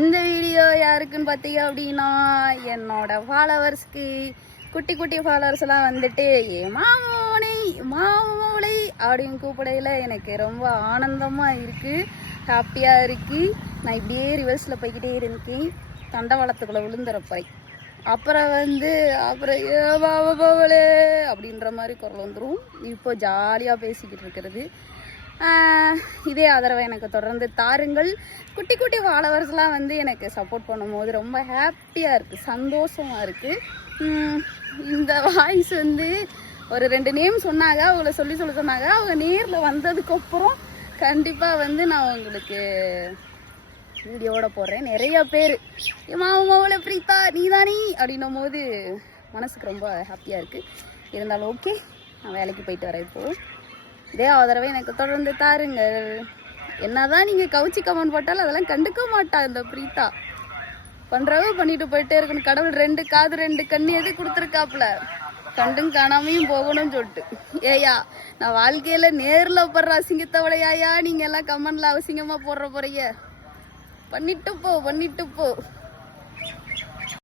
இந்த வீடியோ யாருக்குன்னு பார்த்தீங்க அப்படின்னா என்னோட ஃபாலோவர்ஸ்க்கு குட்டி குட்டி ஃபாலோவர்ஸ்லாம் வந்துட்டு மாமோனை மாமோளை அப்படின்னு கூப்பிடையில எனக்கு ரொம்ப ஆனந்தமாக இருக்குது, ஹாப்பியாக இருக்குது. நான் இப்படியே ரிவர்ஸில் போய்கிட்டே இருக்கேன் தண்டவாளத்துக்குள்ளே விழுந்துறப்பை. அப்புறம் ஏவாவலே அப்படின்ற மாதிரி குரல் வந்துடும். இப்போ ஜாலியாக பேசிக்கிட்டு இருக்கிறது. இதே ஆதரவை எனக்கு தொடர்ந்து தாருங்கள். குட்டி குட்டி ஃபாலோவர்ஸ்லாம் வந்து எனக்கு சப்போர்ட் பண்ணும்போது ரொம்ப ஹாப்பியாக இருக்குது, சந்தோஷமாக இருக்குது. இந்த வாய்ஸ் வந்து ஒரு 2 நேம் சொன்னாங்க, அவங்கள சொல்லி சொன்னாங்க. அவங்க நேரில் வந்ததுக்கப்புறம் கண்டிப்பாக வந்து நான் உங்களுக்கு வீடியோட போடுறேன். நிறைய பேர் மாமாவோட பிரீத்தா நீதானே அப்படின்னும் போது மனசுக்கு ரொம்ப ஹாப்பியாக இருக்குது. இருந்தாலும் ஓகே, நான் வேலைக்கு போயிட்டு வரேன். இப்போது இதே ஆதரவை எனக்கு தொடர்ந்து தாருங்கள். என்னதான் நீங்கள் கவுச்சி கமெண்ட் போட்டாலும் அதெல்லாம் கண்டுக்க மாட்டா இந்த பிரீத்தா. பண்ணுறவ பண்ணிட்டு போயிட்டே இருக்கணும். கடவுள் 2 காது 2 கண்ணு எது கொடுத்துருக்காப்புல, கண்டும் காணாமையும் போகணும்னு சொல்லிட்டு. ஏயா நான் வாழ்க்கையில் நேரில் போடுற அசிங்கத்தோடையா நீங்கள் எல்லாம் கமெண்ட்ல அவசியமாக போடுற போறீங்க. பண்ணிட்டு போ.